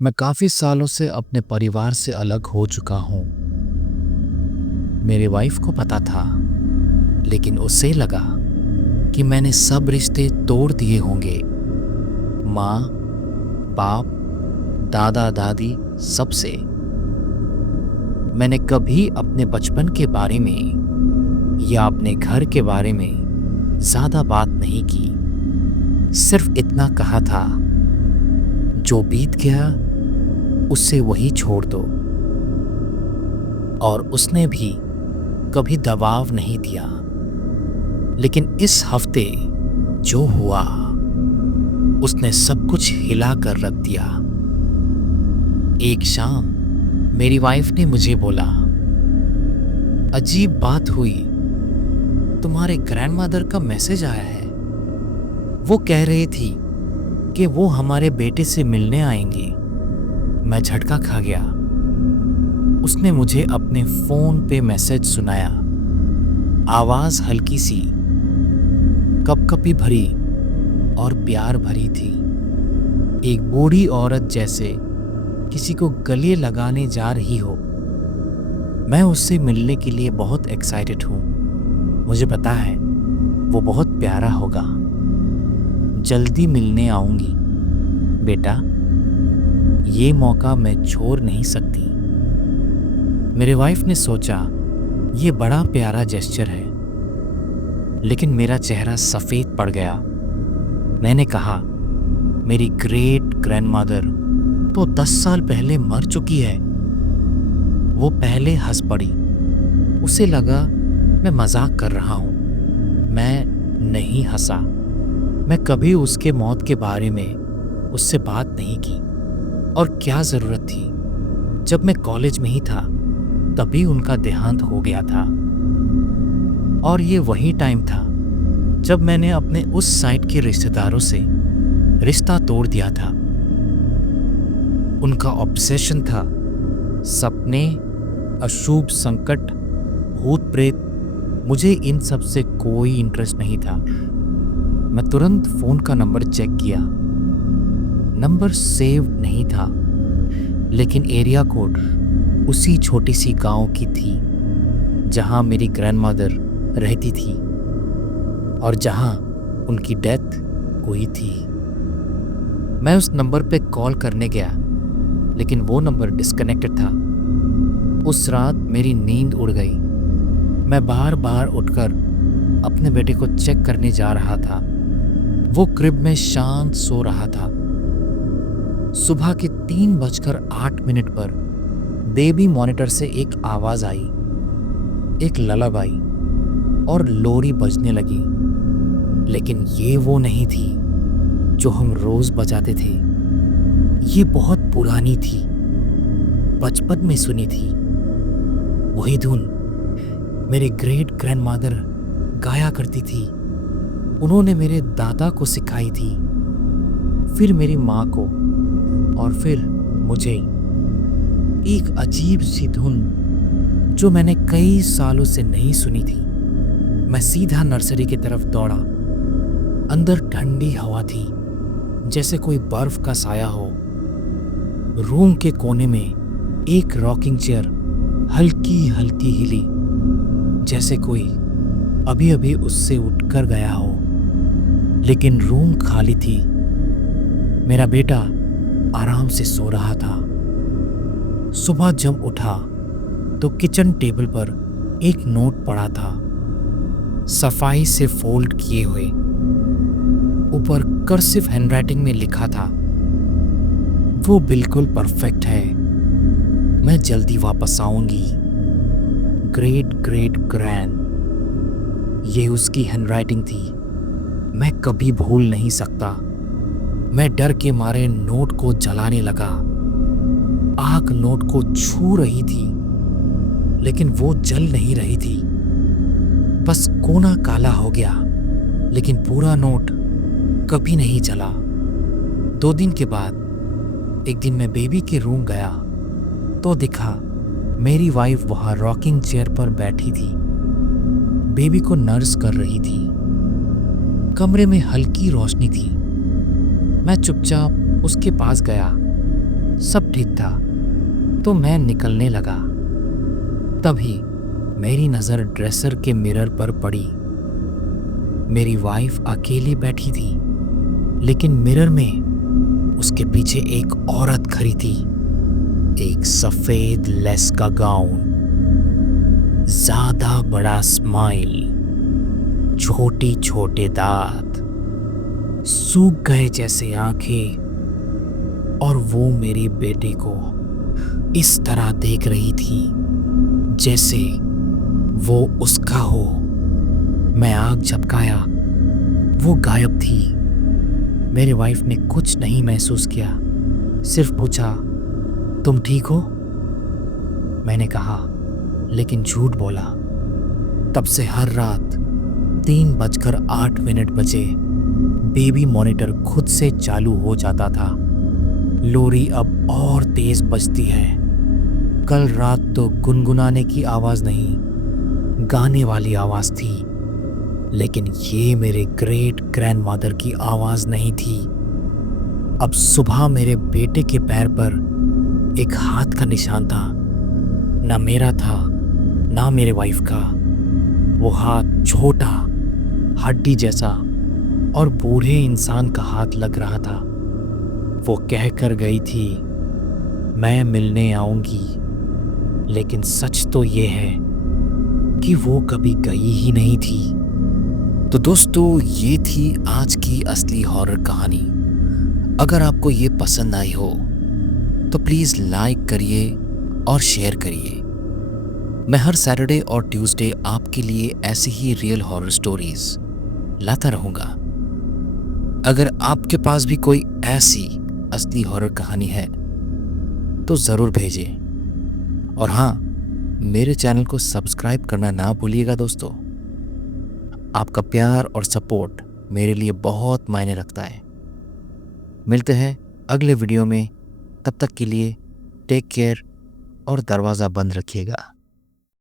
मैं काफ़ी सालों से अपने परिवार से अलग हो चुका हूँ। मेरी वाइफ को पता था, लेकिन उसे लगा कि मैंने सब रिश्ते तोड़ दिए होंगे। माँ, बाप, दादा दादी, सबसे। मैंने कभी अपने बचपन के बारे में या अपने घर के बारे में ज़्यादा बात नहीं की। सिर्फ इतना कहा था, जो बीत गया उससे वही छोड़ दो। और उसने भी कभी दबाव नहीं दिया। लेकिन इस हफ्ते जो हुआ, उसने सब कुछ हिला कर रख दिया। एक शाम मेरी वाइफ ने मुझे बोला, अजीब बात हुई, तुम्हारे ग्रैंडमदर का मैसेज आया है। वो कह रही थी कि वो हमारे बेटे से मिलने आएंगी। मैं झटका खा गया। उसने मुझे अपने फोन पे मैसेज सुनाया। आवाज हल्की सी, कपकपी भरी और प्यार भरी थी। एक बूढ़ी औरत जैसे किसी को गले लगाने जा रही हो। मैं उससे मिलने के लिए बहुत एक्साइटेड हूँ। मुझे पता है वो बहुत प्यारा होगा। जल्दी मिलने आऊंगी बेटा, ये मौका मैं छोड़ नहीं सकती। मेरे वाइफ ने सोचा ये बड़ा प्यारा जेस्चर है, लेकिन मेरा चेहरा सफ़ेद पड़ गया। मैंने कहा, मेरी ग्रेट ग्रैंडमदर तो 10 साल पहले मर चुकी है। वो पहले हंस पड़ी। उसे लगा मैं मजाक कर रहा हूँ। मैं नहीं हंसा। मैं कभी उसके मौत के बारे में उससे बात नहीं की। और क्या ज़रूरत थी? जब मैं कॉलेज में ही था तभी उनका देहांत हो गया था। और ये वही टाइम था जब मैंने अपने उस साइड के रिश्तेदारों से रिश्ता तोड़ दिया था। उनका ऑब्सेशन था सपने, अशुभ संकट, भूत प्रेत। मुझे इन सब से कोई इंटरेस्ट नहीं था। मैं तुरंत फोन का नंबर चेक किया। नंबर सेव नहीं था, लेकिन एरिया कोड उसी छोटी सी गांव की थी जहां मेरी ग्रैंडमदर रहती थी और जहां उनकी डेथ हुई थी। मैं उस नंबर पे कॉल करने गया, लेकिन वो नंबर डिस्कनेक्टेड था। उस रात मेरी नींद उड़ गई। मैं बार बार उठकर अपने बेटे को चेक करने जा रहा था। वो क्रिब में शांत सो रहा था। सुबह के 3:08 पर बेबी मॉनिटर से एक आवाज आई, एक ललाबाई और लोरी बजने लगी। लेकिन ये वो नहीं थी जो हम रोज बजाते थे। ये बहुत पुरानी थी, बचपन में सुनी थी। वही धुन मेरी ग्रेट ग्रैंडमदर गाया करती थी। उन्होंने मेरे दादा को सिखाई थी, फिर मेरी माँ को, और फिर मुझे। एक अजीब सी धुन जो मैंने कई सालों से नहीं सुनी थी। मैं सीधा नर्सरी की तरफ दौड़ा। अंदर ठंडी हवा थी, जैसे कोई बर्फ का साया हो। रूम के कोने में एक रॉकिंग चेयर हल्की हल्की हिली, जैसे कोई अभी अभी उससे उठकर गया हो। लेकिन रूम खाली थी। मेरा बेटा आराम से सो रहा था। सुबह जब उठा तो किचन टेबल पर एक नोट पड़ा था, सफाई से फोल्ड किए हुए। ऊपर कर्सिव हैंडराइटिंग में लिखा था, वो बिल्कुल परफेक्ट है, मैं जल्दी वापस आऊंगी, ग्रेट ग्रेट ग्रैंड। ये उसकी हैंडराइटिंग थी। मैं कभी भूल नहीं सकता। मैं डर के मारे नोट को जलाने लगा। आग नोट को छू रही थी, लेकिन वो जल नहीं रही थी। बस कोना काला हो गया, लेकिन पूरा नोट कभी नहीं जला। 2 दिन के बाद एक दिन मैं बेबी के रूम गया तो दिखा मेरी वाइफ वहां रॉकिंग चेयर पर बैठी थी, बेबी को नर्स कर रही थी। कमरे में हल्की रोशनी थी। मैं चुपचाप उसके पास गया। सब ठीक था, तो मैं निकलने लगा। तभी मेरी नज़र ड्रेसर के मिरर पर पड़ी। मेरी वाइफ अकेली बैठी थी, लेकिन मिरर में उसके पीछे एक औरत खड़ी थी। एक सफेद लेस का गाउन, ज्यादा बड़ा स्माइल, छोटी छोटे दांत, सूख गए जैसे आंखें, और वो मेरे बेटे को इस तरह देख रही थी जैसे वो उसका हो। मैं आग झपकाया, वो गायब थी। मेरी वाइफ ने कुछ नहीं महसूस किया, सिर्फ पूछा, तुम ठीक हो? मैंने कहा, लेकिन झूठ बोला। तब से हर रात 3:08 बजे बेबी मॉनिटर खुद से चालू हो जाता था। लोरी अब और तेज बजती है। कल रात तो गुनगुनाने की आवाज नहीं, गाने वाली आवाज थी। लेकिन ये मेरे ग्रेट ग्रैंडमदर की आवाज नहीं थी। अब सुबह मेरे बेटे के पैर पर एक हाथ का निशान था, ना मेरा था ना मेरे वाइफ का। वो हाथ छोटा, हड्डी जैसा और बूढ़े इंसान का हाथ लग रहा था। वो कह कर गई थी, मैं मिलने आऊंगी, लेकिन सच तो ये है कि वो कभी गई ही नहीं थी। तो दोस्तों, ये थी आज की असली हॉरर कहानी। अगर आपको ये पसंद आई हो तो प्लीज़ लाइक करिए और शेयर करिए। मैं हर सैटरडे और ट्यूसडे आपके लिए ऐसी ही रियल हॉरर स्टोरीज लाता रहूँगा। अगर आपके पास भी कोई ऐसी असली हॉरर कहानी है तो ज़रूर भेजें। और हाँ, मेरे चैनल को सब्सक्राइब करना ना भूलिएगा दोस्तों। आपका प्यार और सपोर्ट मेरे लिए बहुत मायने रखता है। मिलते हैं अगले वीडियो में, तब तक के लिए टेक केयर और दरवाज़ा बंद रखिएगा।